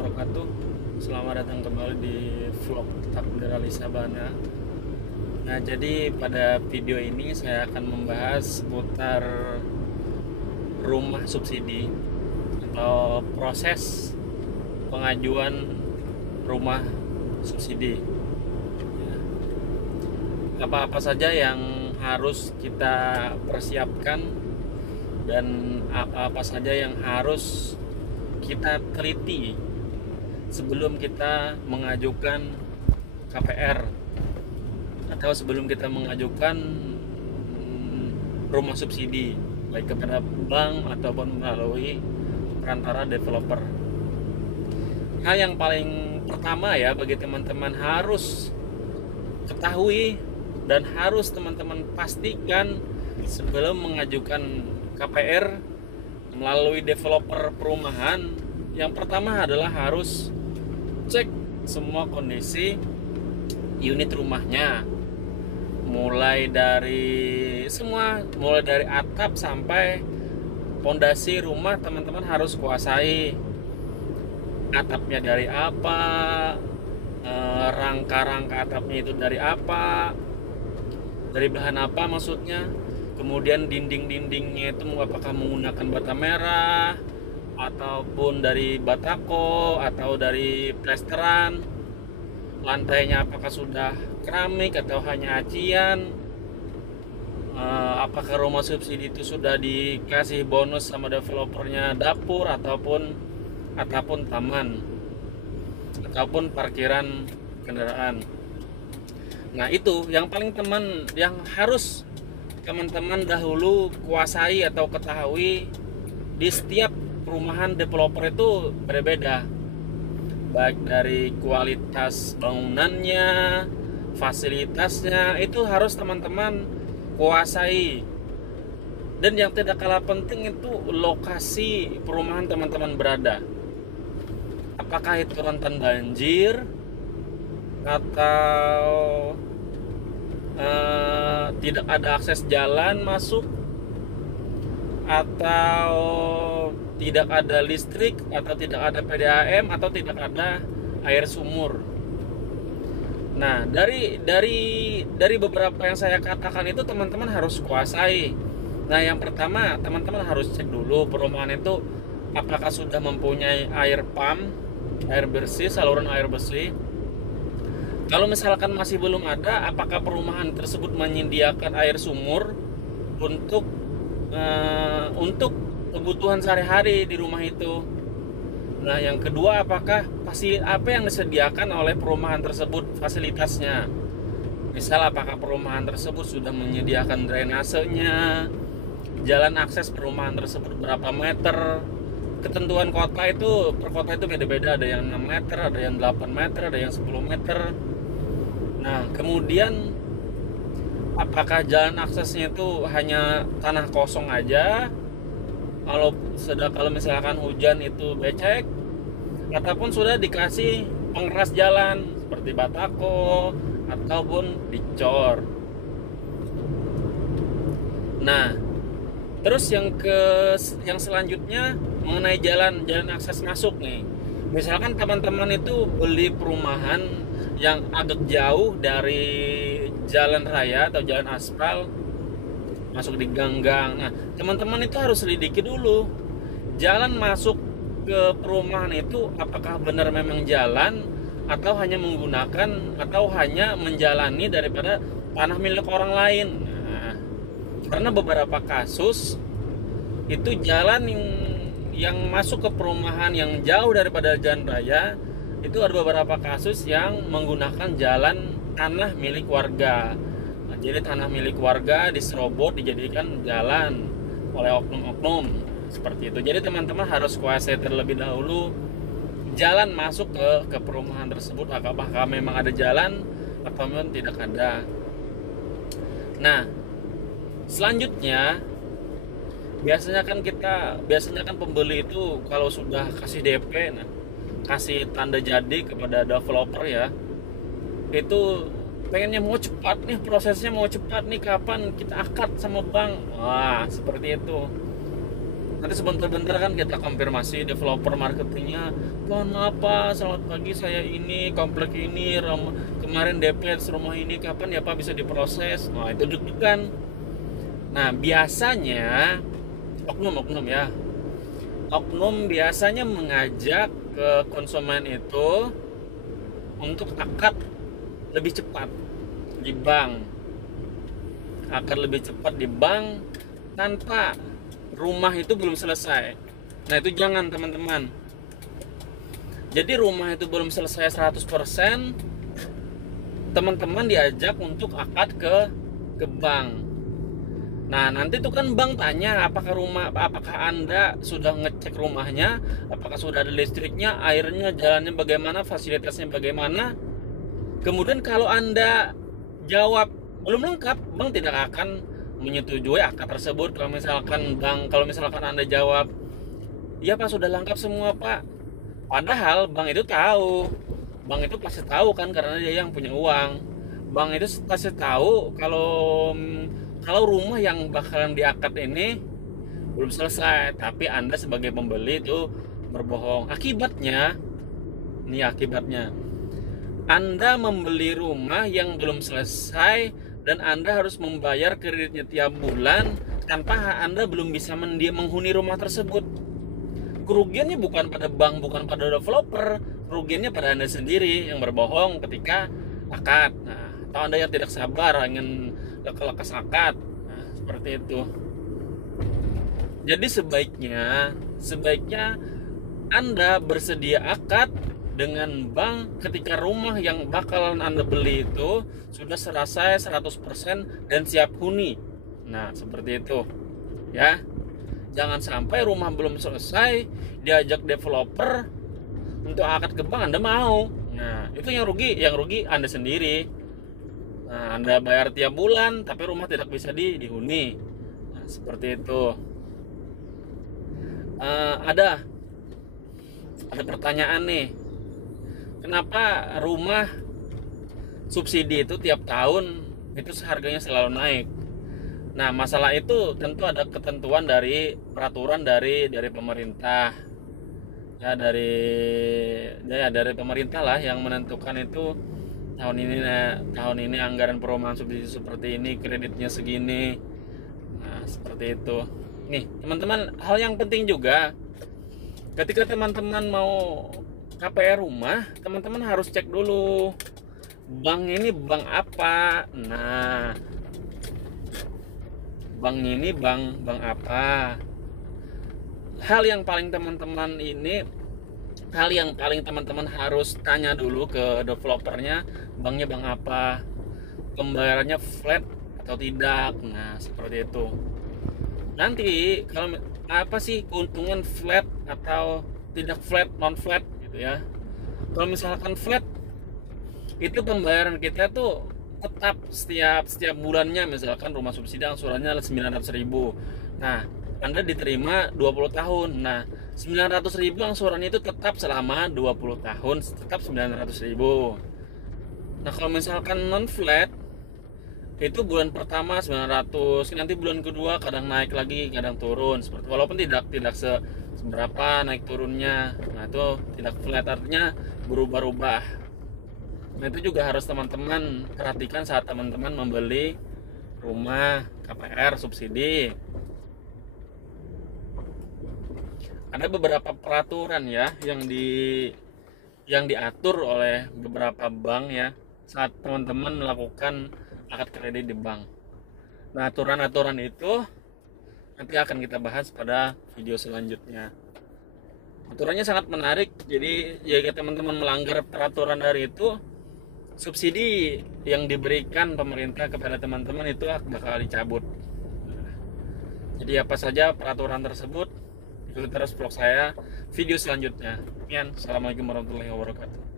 wabarakatuh. Selamat datang kembali di vlog Takdir Ali Sabana. Nah, jadi pada video ini saya akan membahas seputar rumah subsidi atau proses pengajuan rumah subsidi. Apa-apa saja yang harus kita persiapkan dan apa-apa saja yang harus kita teliti sebelum kita mengajukan KPR atau sebelum kita mengajukan rumah subsidi baik kepada bank ataupun melalui perantara developer. Hal yang paling pertama ya bagi teman-teman harus ketahui dan harus teman-teman pastikan sebelum mengajukan KPR melalui developer perumahan, yang pertama adalah harus cek semua kondisi unit rumahnya, mulai dari atap sampai pondasi rumah. Teman-teman harus kuasai atapnya dari apa, rangka-rangka atapnya itu dari apa, dari bahan apa maksudnya. Kemudian dinding-dindingnya itu apakah menggunakan bata merah ataupun dari batako atau dari plesteran. Lantainya apakah sudah keramik atau hanya acian. Apakah rumah subsidi itu sudah dikasih bonus sama developernya dapur ataupun taman ataupun parkiran kendaraan. Nah, itu yang paling yang harus teman-teman dahulu kuasai atau ketahui. Di setiap perumahan developer itu berbeda, baik dari kualitas bangunannya, fasilitasnya, itu harus teman-teman kuasai. Dan yang tidak kalah penting itu lokasi perumahan teman-teman berada. Apakah itu rentan banjir atau tidak ada akses jalan masuk, atau tidak ada listrik, atau tidak ada PDAM, atau tidak ada air sumur. Nah, dari beberapa yang saya katakan itu teman-teman harus kuasai. Nah, yang pertama teman-teman harus cek dulu perumahan itu apakah sudah mempunyai air pump, air bersih, saluran air bersih. Kalau misalkan masih belum ada, apakah perumahan tersebut menyediakan air sumur untuk kebutuhan sehari-hari di rumah itu. Nah, yang kedua, apakah apa yang disediakan oleh perumahan tersebut fasilitasnya. Misal apakah perumahan tersebut sudah menyediakan drainasenya, jalan akses perumahan tersebut berapa meter. Ketentuan kota itu, per kota itu beda-beda, ada yang 6 meter, ada yang 8 meter, ada yang 10 meter. Nah, kemudian apakah jalan aksesnya itu hanya tanah kosong aja, kalau misalkan hujan itu becek, ataupun sudah dikasih pengeras jalan seperti batako ataupun dicor. Nah, terus yang selanjutnya mengenai jalan akses masuk nih. Misalkan teman-teman itu beli perumahan yang agak jauh dari jalan raya atau jalan aspal, masuk di gang-gang. Nah, teman-teman itu harus selidiki dulu jalan masuk ke perumahan itu apakah benar memang jalan atau hanya menggunakan atau hanya menjalani daripada tanah milik orang lain. Nah, karena beberapa kasus itu jalan yang masuk ke perumahan yang jauh daripada jalan raya, itu ada beberapa kasus yang menggunakan jalan tanah milik warga. Nah, jadi tanah milik warga diserobot dijadikan jalan oleh oknum-oknum seperti itu. Jadi teman-teman harus kuasai terlebih dahulu jalan masuk ke perumahan tersebut, apakah memang ada jalan atau memang tidak ada. Nah, selanjutnya biasanya kan pembeli itu kalau sudah kasih DP, nah, kasih tanda jadi kepada developer ya, itu pengennya mau cepat nih, prosesnya mau cepat nih, kapan kita akad sama bank. Wah, seperti itu. Nanti sebentar-bentar kan kita konfirmasi developer marketingnya, mohon maaf Pak, selamat pagi, saya ini komplek ini kemarin DP rumah ini, kapan ya Pak bisa diproses. Nah itu deg-degan. Nah biasanya oknum ya, oknum biasanya mengajak ke konsumen itu untuk akad lebih cepat di bank, akad lebih cepat di bank tanpa rumah itu belum selesai. Nah itu jangan teman-teman. Jadi rumah itu belum selesai 100%, teman-teman diajak untuk akad ke bank. Nah nanti tuh kan bank tanya apakah Anda sudah ngecek rumahnya, apakah sudah ada listriknya, airnya, jalannya bagaimana, fasilitasnya bagaimana. Kemudian kalau Anda jawab belum lengkap, bank tidak akan menyetujui akad tersebut. Kalau misalkan Anda jawab, iya Pak sudah lengkap semua Pak, padahal bank itu tahu, bank itu pasti tahu kan, karena dia yang punya uang. Bank itu pasti tahu kalau rumah yang bakalan diakad ini belum selesai, tapi Anda sebagai pembeli itu berbohong. Akibatnya Anda membeli rumah yang belum selesai dan Anda harus membayar kreditnya tiap bulan tanpa Anda belum bisa menghuni rumah tersebut. Kerugiannya bukan pada bank, bukan pada developer, kerugiannya pada Anda sendiri yang berbohong ketika akad. Nah, atau Anda yang tidak sabar ingin lekas akad. Nah, seperti itu. Jadi sebaiknya Anda bersedia akad dengan bank ketika rumah yang bakalan Anda beli itu sudah selesai 100% dan siap huni. Nah, seperti itu. Ya. Jangan sampai rumah belum selesai diajak developer untuk akad ke bank, Anda mau. Nah, itu yang rugi Anda sendiri. Nah, Anda bayar tiap bulan tapi rumah tidak bisa dihuni. Nah, seperti itu. Ada pertanyaan nih. Kenapa rumah subsidi itu tiap tahun itu harganya selalu naik? Nah, masalah itu tentu ada ketentuan dari peraturan dari pemerintah. Ya dari pemerintah lah yang menentukan itu tahun ini anggaran perumahan subsidi seperti ini, kreditnya segini. Nah, seperti itu. Nih, teman-teman, hal yang penting juga ketika teman-teman mau KPR rumah, teman-teman harus cek dulu bank ini bank apa. Nah, bank ini bank apa. Hal yang paling teman-teman harus tanya dulu ke developernya, banknya bank apa, pembayarannya flat atau tidak. Nah, seperti itu. Nanti kalau apa sih keuntungan flat atau tidak flat, non flat gitu ya. Kalau misalkan flat itu pembayaran kita tuh tetap setiap bulannya, misalkan rumah subsidi angsurannya 900.000. Nah, Anda diterima 20 tahun. Nah, 900.000 angsurannya itu tetap selama 20 tahun, tetap 900.000. Nah, kalau misalkan non flat itu bulan pertama 900, nanti bulan kedua kadang naik lagi, kadang turun, seperti walaupun tidak seberapa naik turunnya. Nah, itu tidak flat, artinya berubah-ubah. Nah, itu juga harus teman-teman perhatikan saat teman-teman membeli rumah KPR subsidi. Ada beberapa peraturan ya yang diatur oleh beberapa bank ya saat teman-teman melakukan akad kredit di bank. Nah, aturan-aturan itu nanti akan kita bahas pada video selanjutnya. Aturannya sangat menarik. Jadi jika teman-teman melanggar peraturan dari itu, subsidi yang diberikan pemerintah kepada teman-teman itu bakal dicabut. Jadi apa saja peraturan tersebut, ikuti terus vlog saya video selanjutnya. Sekian, assalamualaikum warahmatullahi wabarakatuh.